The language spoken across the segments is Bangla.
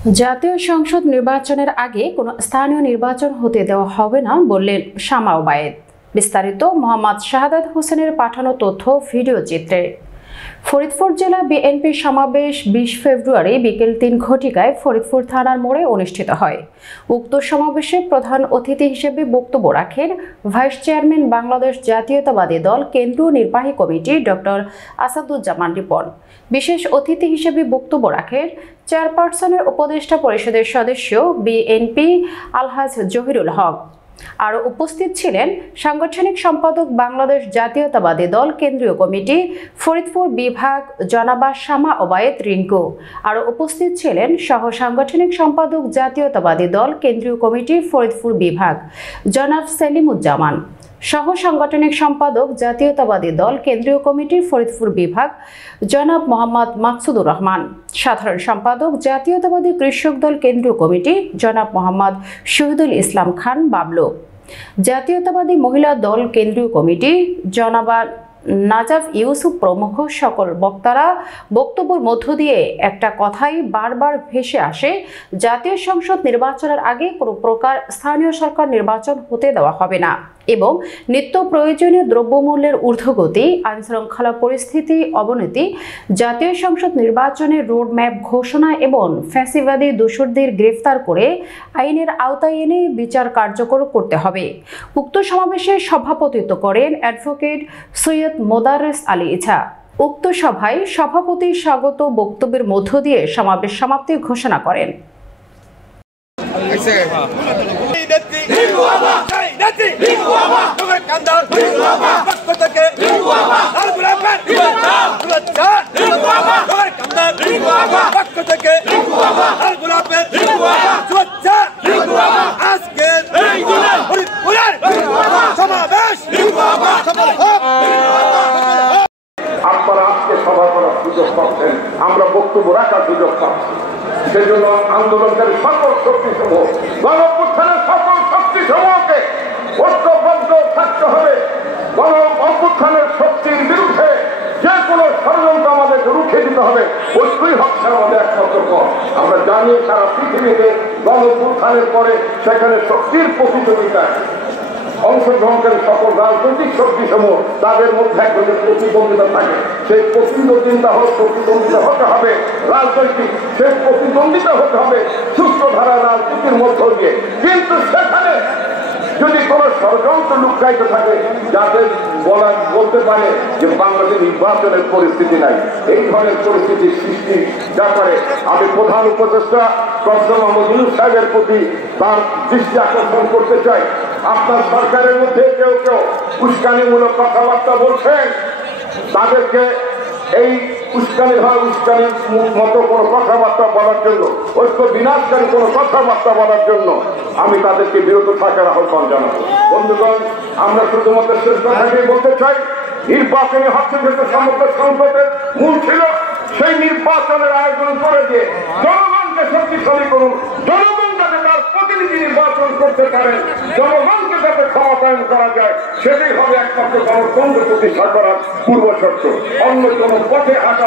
জাতীয় সংসদ নির্বাচনের আগে কোনো স্থানীয় নির্বাচন হতে দেওয়া হবে না বললেন শামা ওবায়েদ। বিস্তারিত মোহাম্মদ শাহাদাত হোসেনের পাঠানো তথ্য ভিডিও চিত্রে। ফরিদপুর জেলা বিএনপির সমাবেশ 20 ফেব্রুয়ারি বিকেল 3 ঘটিকায় ফরিদপুর থানার মোড়ে অনুষ্ঠিত হয়। উক্ত সমাবেশে প্রধান অতিথি হিসেবে বক্তব্য রাখেন ভাইস চেয়ারম্যান বাংলাদেশ জাতীয়তাবাদী দল কেন্দ্রীয় নির্বাহী কমিটি ডক্টর আসাদুজ্জামান রিপন। বিশেষ অতিথি হিসেবে বক্তব্য রাখেন চেয়ারপারসনের উপদেষ্টা পরিষদের সদস্য বিএনপি আলহাজ জহিরুল হক। আরও উপস্থিত ছিলেন সাংগঠনিক সম্পাদক বাংলাদেশ জাতীয়তাবাদী দল কেন্দ্রীয় কমিটি ফরিদপুর বিভাগ জনাব শামা ওবায়েদ রিঙ্কু। আরও উপস্থিত ছিলেন সহ সাংগঠনিক সম্পাদক জাতীয়তাবাদী দল কেন্দ্রীয় কমিটি ফরিদপুর বিভাগ জনাব সেলিমুজ্জামান, সহ সাংগঠনিক সম্পাদক জাতীয়তাবাদী দল কেন্দ্রীয় কমিটি ফরিদপুর বিভাগ জনাব মোহাম্মদ মাকসুদুর রহমান, সাধারণ সম্পাদক জাতীয়তাবাদী কৃষক দল কেন্দ্রীয় কমিটি জনাব মোহাম্মদ শহীদুল ইসলাম খান বাবলু, জাতীয়তাবাদী মহিলা দল কেন্দ্রীয় কমিটি জনাবা নাজাফ ইউসুফ প্রমুখ। সকল বক্তারা বক্তব্যের মধ্য দিয়ে একটা কথাই বারবার ভেসে আসে, জাতীয় সংসদ নির্বাচনের আগে কোনো প্রকার স্থানীয় সরকার নির্বাচন হতে দেওয়া হবে না এবং নিত্য প্রয়োজনীয় দ্রব্যমূল্যের ঊর্ধ্বগতি, আইনশৃঙ্খলা পরিস্থিতি অবনতি, জাতীয় সংসদ নির্বাচনের রোডম্যাপ ঘোষণা এবং ফ্যাসিবাদী দোসরদের গ্রেফতার করে আইনের আওতায় এনে বিচার কার্যকর করতে হবে। উক্ত সমাবেশে সভাপতিত্ব করেন অ্যাডভোকেট সৈয়দ মোদারেস আলী ইছা। উক্ত সভায় সভাপতি স্বাগত বক্তব্যের মধ্য দিয়ে সমাবেশ সমাপ্তি ঘোষণা করেন। আপনারা আজকে সভা করার সুযোগ পাচ্ছেন, আমরা বক্তব্য রাখার সুযোগ পাচ্ছি। সেজন্য আন্দোলনকারী সকল শক্তি সমূহ, গণ-অভ্যুত্থানের সকল শক্তি সমূহকে ঐক্যবদ্ধ থাকতে হবে। গণ-অভ্যুত্থানের শক্তির বিরুদ্ধে যে কোনো ষড়যন্ত্র আমাদেরকে রুখে দিতে হবে। ঐক্যই হচ্ছে আমাদের একমাত্র পথ। আমরা জানি সারা পৃথিবীতে গণ-অভ্যুত্থানের পরে সেখানে শক্তির প্রতিযোগিতায় অংশগ্রহণকারী সকল রাজনৈতিক শক্তি সমূহ তাদের মধ্যে এক ধরনের প্রতিদ্বন্দ্বিতা থাকে। সেই প্রতিদ্বন্দ্বিতা হতে হবে রাজনৈতিক, সেই প্রতিদ্বন্দ্বিতা হতে হবে সুস্থ ধারা রাজনীতির মধ্য দিয়ে। কিন্তু সেখানে যদি কোনো ষড়যন্ত্র লুকায়িত থাকে যাদের বলতে পারে যে বাংলাদেশ নির্বাচনের পরিস্থিতি নাই, এই ধরনের পরিস্থিতির সৃষ্টি ব্যাপারে আমি প্রধান উপদেষ্টা ডক্টর মোহাম্মদ ইউনূস সাহেবের প্রতি তার দৃষ্টি আকর্ষণ করতে চাই। আপনার সরকারের মধ্যে কেউ কেউ উস্কানিমূলক কথাবার্তা বলছেন, তাদেরকে এই উস্কানির মতো কোনো কথাবার্তা বলার জন্য, ঐক্য বিনাশকারী কোনো কথাবার্তা বলার জন্য আমি তাদেরকে বিরত থাকার আহ্বান জানাবো। বন্ধুগণ, আমরা শুধুমাত্র শেষ কথাকেই বলতে চাই, নির্বাচনী হস্তক্ষেপের সমগ্র সংসদের মূল ছিল সেই নির্বাচনের আয়োজন করে দিয়ে জনগণকে শক্তিশালী করুন, জনগণ যাতে তার প্রতিনিধি নির্বাচন করতে পারেন, জনগণকে যাতে ক্ষমতায়ন করা যায়, সেটাই হবে একমাত্র গণতন্ত্র প্রতিষ্ঠা করার পূর্ব শর্ত। অন্য কোনো পথে হাঁটা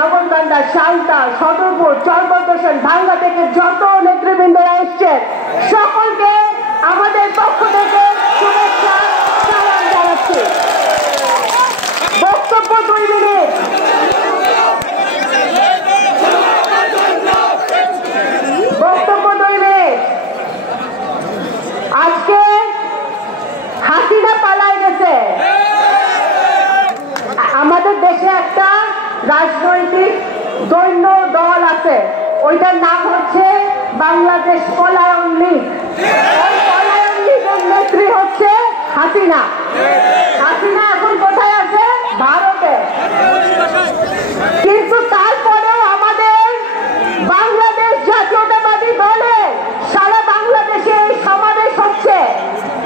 নগরকান্দা, শালতা, সদরপুর, চরপদ্মসন, ভাঙ্গা থেকে যত নেতৃবৃন্দরা এসছেন সকলকে আমাদের পক্ষ থেকে শুভেচ্ছা সালাম জানাচ্ছি। বক্তব্য 2 মিনিট। বক্তব্য 2 মিনিট। আজকে হাসিনা পালায় গেছে। আমাদের দেশে একটা রাজনৈতিক দৈন্য দল আছে, ওইটার নাম হচ্ছে বাংলাদেশ পলায়ন লীগ। ওই পলায়ন লীগের নেত্রী হচ্ছে হাসিনা। হাসিনা এখন কোথায় আছে? ভারতে। কিন্তু তারপরেও আমাদের বাংলাদেশ জাতীয়তাবাদী দলে সারা বাংলাদেশে এই সমাবেশ হচ্ছে।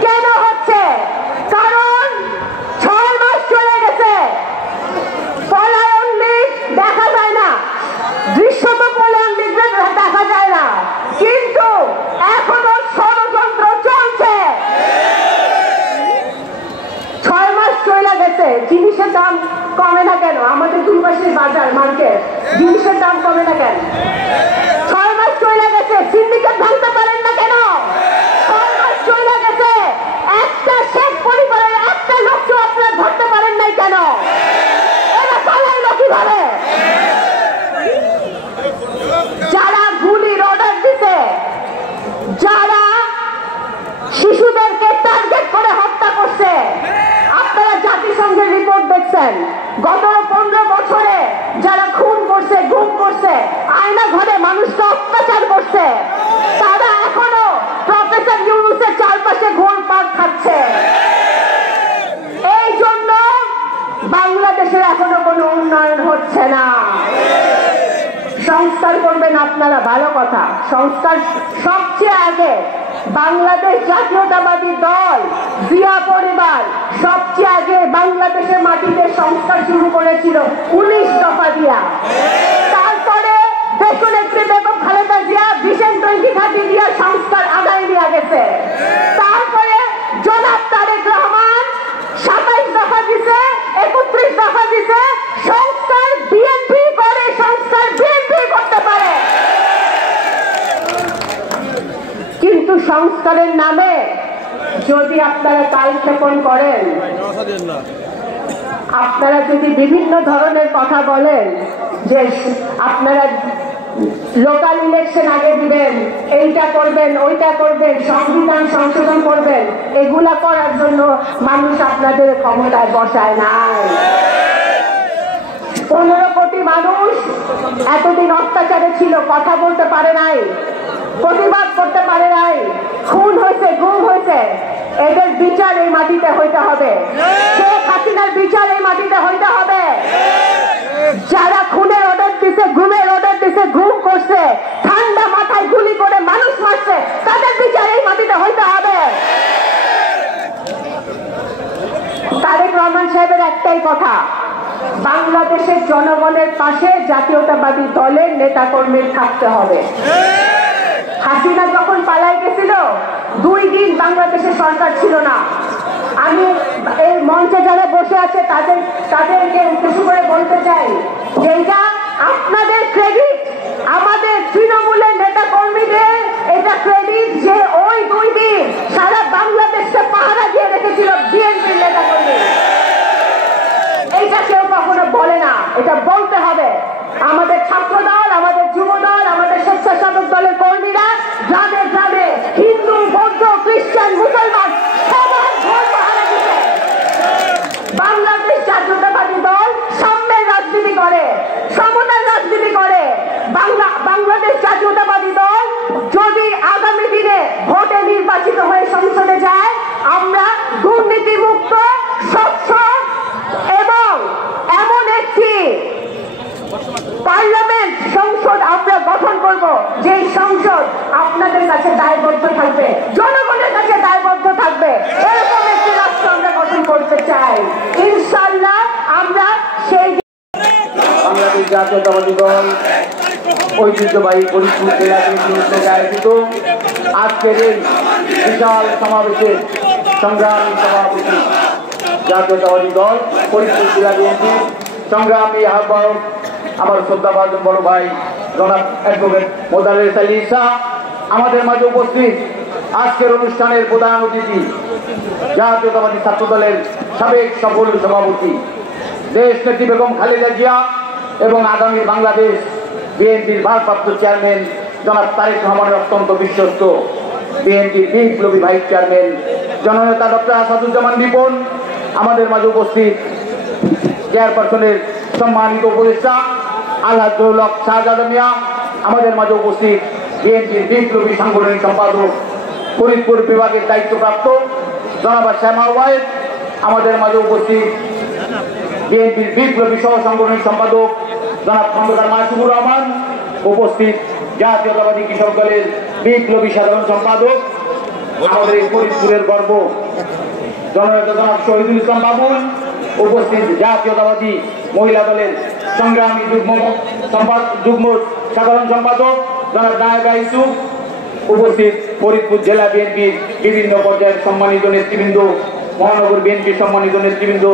কেন হচ্ছে? কারণ 6 মাস চলে গেছে, পলায়ন লীগ দেখা যায় না, দৃশ্যত পলায়ন লীগ দেখা যায় না, কিন্তু এখনো জিনিসের দাম কমে না কেন? 6 মাস চলে গেছে, সিন্ডিকেট ভাঙতে পারেন না কেন? 6 মাস চলে গেছে, একটা শেখ পরিবারের একটা লোককে আপনারা ধরতে পারেন নাই কেন? এরা পালাইলো কিভাবে? যারা গুলির অর্ডার দিতে, যারা শিশুদেরকে টার্গেট করে হত্যা করছে, আপনারা জাতিসংঘের রিপোর্ট দেখছেন, গত 15 বছরে যারা খুন করছে, গুম করছে, আয়না ঘরে মানুষকে অত্যাচার করছে, তারা এখনো প্রফেসর ইউনূসের চারপাশে ঘুরপাক খাচ্ছে। এই জন্য বাংলাদেশের এখনো কোনো উন্নয়ন হচ্ছে না। সংস্কার করবেন আপনারা, ভালো কথা, সংস্কার সবচেয়ে আগে বাংলাদেশ জাতীয়তাবাদী দল, জিয়া পরিবার সবচেয়ে আগে বাংলাদেশের মাটিতে সংস্কার শুরু করেছিল 19 দফা দিয়া। তারপরে দেশনেত্রী বেগম খালেদা জিয়া ভিশন 2030 দিয়া সংস্কার আগায় নিয়ে গেছে। তারপরে জনাব তারেক রহমান 27 দফা দিছে, 31 দফা দিছে। সংস্কার বিএনপি করে, সংস্কার বিএনপি করতে পারে, কিন্তু সংস্কারের নামে যদি আপনারা কালক্ষেপণ করেন, আপনারা যদি বিভিন্ন ধরনের কথা বলেন যে আপনারা লোকাল ইলেকশন আগে দিবেন, এইটা করবেন, ওইটা করবেন, সংবিধান সংশোধন করবেন, এগুলা করার জন্য মানুষ আপনাদের ক্ষমতায় বসায় নাই। 15 কোটি মানুষ এতদিন অত্যাচারে ছিল, কথা বলতে পারে নাই, প্রতিবাদ করতে পারে নাই, খুন হয়েছে, গুম হয়েছে। এদের বিচার এই মাটিতে হইতে হবে, শেখ হাসিনার বিচার এই মাটিতে হইতে হবে। যারা খুনের অর্ডার দিছে, গুমের অর্ডার দিছে, গুম করছে, ঠান্ডা মাথায় গুলি করে মানুষ মারছে, তাদের বিচার এই মাটিতে হইতে হবে। তারেক রহমান সাহেবের একটাই কথা, বাংলাদেশের জনগণের পাশে জাতীয়তাবাদী দলের নেতাকর্মীর থাকতে হবে। হাসিনা যখন পালাই গেছিল 2 দিন বাংলাদেশের সরকার ছিল না। আমি এই মঞ্চে যারা বসে আছে তাদেরকে উদ্দেশ্য করে বলতে চাই যে এটা আপনাদের ক্রেডিট, আমাদের তৃণমূলের নেতা কর্মীদের এটা ক্রেডিট যে ওই 2 দিন সারা বাংলাদেশকে পাহারা দিয়ে রেখেছিল বিএনপির নেতা কর্মী। এইটা কেউ কখনো বলে না, এটা বলতে হবে। আমাদের ছাত্র দল, আমাদের যুব দল, আমাদের স্বেচ্ছাসেবক দলের কর্মীরা গ্রামে গ্রামে হিন্দু, বৌদ্ধ, খ্রিস্টান, মুসলমান সবার ঘর পাহারা দিতে। বাংলাদেশ জাতীয়তাবাদী দল সাম্যের রাজনীতি করে, সমতার রাজনীতি করে। বাংলাদেশ জাতীয়তাবাদী দল যদি আগামী দিনে ভোটে নির্বাচিত হয়ে সংসদে যায়, আমরা দুর্নীতিমুক্ত, স্বচ্ছ এবং এমন একটি পার্লামেন্ট, সংসদ আমরা গঠন করব, যে সংসদ আপনাদের কাছে দায়বদ্ধ থাকবে, জনগণের কাছে দায়বদ্ধ থাকবে। এরকম একটি রাষ্ট্র আমরা গঠন করতে চাই। ইনশাআল্লাহ আমরা সেই বাংলাদেশ জাতীয়তাবাদী দল ঐতিহ্যবাহী ফরিদপুর জেলা বিএনপি আয়োজিত আজকের এই বিশাল সমাবেশের সংগ্রামী সভাপতি, জাতীয়তাবাদী দল ফরিদপুর জেলা বিএনপি সংগ্রামী আহ্বায়ক, আমার শ্রদ্ধাভাজন বড় ভাই জনাব অ্যাডভোকেট মোদারের আলী ঈসা, আমাদের মাঝে উপস্থিত আজকের অনুষ্ঠানের প্রধান অতিথি, জাতীয়তাবাদী ছাত্র দলের সাবেক সফল সভাপতি দেশ নেত্রী বেগম খালেদা জিয়া এবং আগামী বাংলাদেশ বিএনপির ভারপ্রাপ্ত চেয়ারম্যান জনাব তারেক রহমানের অত্যন্ত বিশ্বস্ত বিএনপির বিপ্লবী ভাইস চেয়ারম্যান জননেতা ডক্টর আসাদুজ্জামান রিপন, আমাদের মাঝে উপস্থিত চেয়ারপারসনের সম্মানিত উপদেষ্টা আলহাজ জহুরুল হক শাহজাদা মিয়া, আমাদের মাঝে উপস্থিত বিএনপির বিপ্লবী সাংগঠনিক সম্পাদক ফরিদপুর বিভাগের দায়িত্বপ্রাপ্ত জনাব শ্যামা ওয়াহেদ, আমাদের মাঝে উপস্থিত বিএনপির বিপ্লবী সহ সাংগঠনিক সম্পাদক জনাব খন্দকার মাসুদুর রহমান, উপস্থিত জাতীয়তাবাদী কৃষক দলের বিপ্লবী সাধারণ সম্পাদক, আমাদের এই ফরিদপুরের গর্ব জননেতা জনাব শহীদুল ইসলাম বাবুল, উপস্থিত জাতীয়তাবাদী মহিলা দলের সংগ্রামী যুগ্ম সাধারণ সম্পাদক জনাব নায়েবা ইউসুফ, উপস্থিত ফরিদপুর জেলা বিএনপির বিভিন্ন পর্যায়ের সম্মানিত নেতৃবৃন্দ, মহানগর বিএনপির সম্মানিত নেতৃবৃন্দ,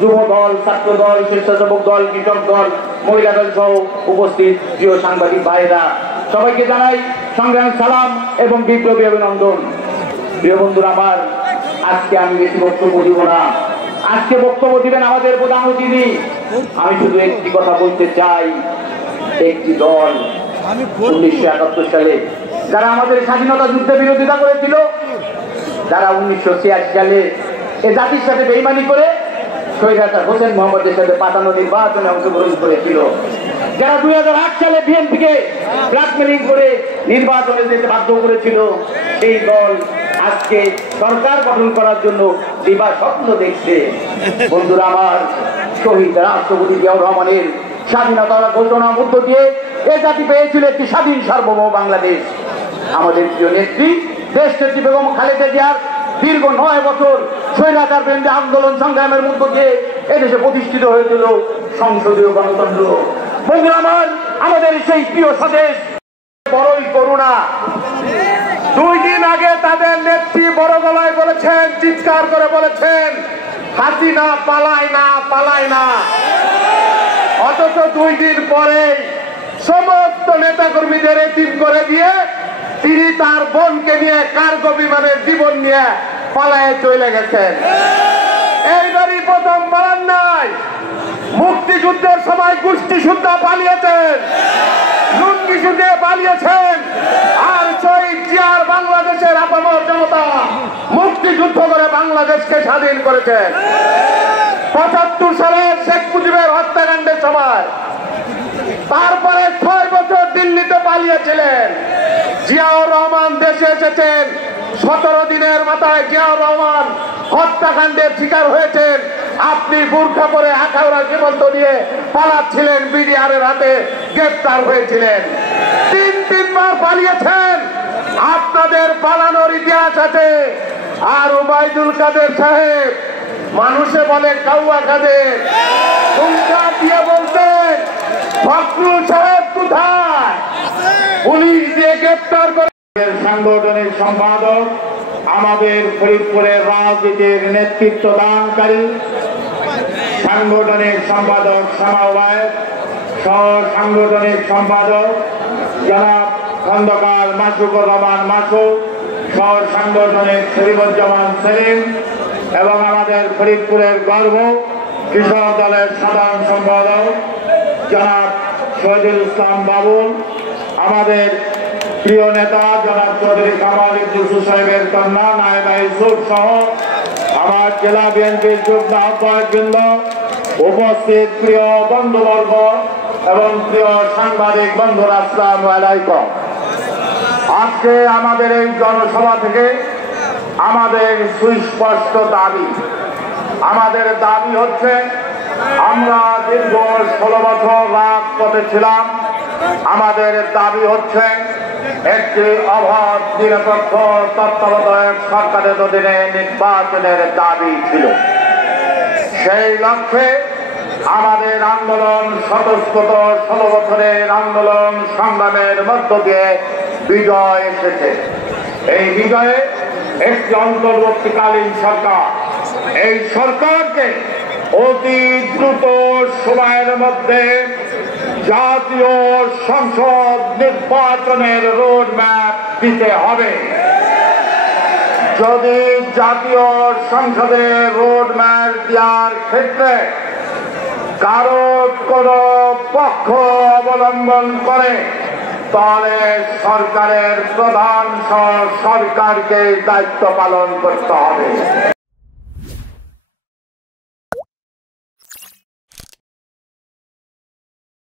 যুব দল, ছাত্র দল, স্বেচ্ছাসেবক দল, কৃষক দল, মহিলা দল সহ উপস্থিত প্রিয় সাংবাদিক ভাইরা, সবাইকে জানাই সংগ্রামী সালাম এবং বিপ্লবী অভিনন্দন। প্রিয় বন্ধুরা আমার, আজকে আমি বেশি বক্তব্য দিব না। আজকে বক্তব্য দিবেন আমাদের প্রধান অতিথি। আমি শুধু একটি কথা বলতে চাই, একটি দল 1971 সালে যারা আমাদের স্বাধীনতা যুদ্ধে বিরোধিতা করেছিল, যারা 1986 সালে এ জাতির সাথে বেইমানি করে শহীদ হোসেন মোহাম্মদের সাথে পাতানো নির্বাচনে অংশগ্রহণ করেছিল, যারা 2008 সালে বিএনপিকে ব্ল্যাকমেলিং করে নির্বাচনে যেতে বাধ্য করেছিল, সেই দল আজকে সরকার গঠন করার জন্য দিবা স্বপ্ন দেখছে। বন্ধুরা আমার, শহীদ রাষ্ট্রপতি জিয়াউর রহমানের স্বাধীনতা ঘোষণার মধ্য দিয়ে এ জাতি পেয়েছিল একটি স্বাধীন সার্বভৌম বাংলাদেশ। আমাদের প্রিয় নেত্রী দেশনেত্রী বেগম খালেদা জিয়ার দীর্ঘ 9 বছর স্বৈরাচার বিরোধী আন্দোলন সংগ্রামের মধ্য দিয়ে এদেশে প্রতিষ্ঠিত হয়েছিল সংসদীয় গণতন্ত্র। বন্ধুরা আমার, আমাদের সেই প্রিয় স্বদেশ বড়ই করুণা। 2 দিন আগে তাদের নেত্রী বড় গলায় বলেছেন, চিৎকার করে বলেছেন, হাসিনা পালায় না, পালায় না। অথচ 2 দিন পরে সমস্ত নেতা কর্মীদের এতিম করে দিয়ে তিনি তার বোনকে নিয়ে কার্গো বিমানের জীবন নিয়ে পালায়ে চলে গেছেন। এইবারই প্রথম পালান নাই, মুক্তিযুদ্ধের সময় গোষ্ঠী সুদ্ধা পালিয়েছেন, লুঙ্গি সুদ্ধে পালিয়েছেন। আর শহীদ জিয়ার বাংলাদেশের আপামর জনতা মুক্তিযুদ্ধ করে বাংলাদেশকে স্বাধীন করেছেন। 75 সালে শেখ মুজিবের হত্যাকাণ্ডের সময়, তারপরে 6 বছর দিল্লিতে পালিয়েছিলেন। জিয়াউর রহমান দেশে এসেছেন, 17 দিনের মাথায় জিয়াউর রহমান হত্যাকাণ্ডের শিকার হয়েছেন। আপনি বুরখা পরে আখাউড়া সীমান্ত দিয়ে পালাচ্ছিলেন, বিডিআরের হাতে গ্রেফতার হয়েছিলেন। 3বার পালিয়েছেন, আপনাদের পালানোর ইতিহাস আছে। আর ওবায়দুল কাদের সাহেব, মানুষে বলে কাউয়া কাদের, হুঙ্কার দিয়ে বলতেন ফখরুল সাহেব কোথায়, পুলিশ দিয়ে গ্রেফতার করে। সাংগঠনিক সম্পাদক, আমাদের ফরিদপুরের রাজনীতির নেতৃত্ব দানকারী সাংগঠনিক সম্পাদক সামাওয়ায়, সহ সাংগঠনিক সম্পাদক জনাব খন্দকার মাসুকুর রহমান মাসুক, সহ সাংগঠনিক শরীফুজ্জামান সেলিম এবং আমাদের ফরিদপুরের গর্ব কৃষক দলের সাধারণ সম্পাদক জনাব শহীদুল ইসলাম বাবুল, আমাদের প্রিয় নেতা জনাব চৌধুরী কামাল ইউসুফ সাহেবের কন্যা নায়েবা ইউসুফ সহ আমার জেলা বিএনপির যুগ্ম আহ্বায়কবৃন্দ, উপস্থিত প্রিয় বন্ধুবর্গ এবং প্রিয় সাংবাদিক বন্ধুরা, আসসালামু আলাইকুম। আজকে আমাদের এই জনসভা থেকে আমাদের সুস্পষ্ট দাবি, আমাদের দাবি হচ্ছে, আমরা দীর্ঘ 16 বছর রাজপথে ছিলাম। আমাদের দাবি হচ্ছে একটি অবাধ নিরপেক্ষ তত্ত্বাবধায়ক সরকারের অধীনে নির্বাচনের দাবি ছিল। সেই লক্ষ্যে আমাদের আন্দোলন স্বতঃস্ফূর্ত 16 বছরের আন্দোলন সংগ্রামের মধ্য দিয়ে বিজয় এসেছে। এই বিজয়ে একটি অন্তর্বর্তীকালীন সরকার, এই সরকারকে অতি দ্রুত সময়ের মধ্যে জাতীয় সংসদ নির্বাচনের রোড ম্যাপ দিতে হবে। যদি জাতীয় সংসদে রোড ম্যাপ দেওয়ার ক্ষেত্রে কারো কোনো পক্ষ অবলম্বন করে, তাহলে সরকারের প্রধান সরকারকে দায়িত্ব পালন করতে হবে।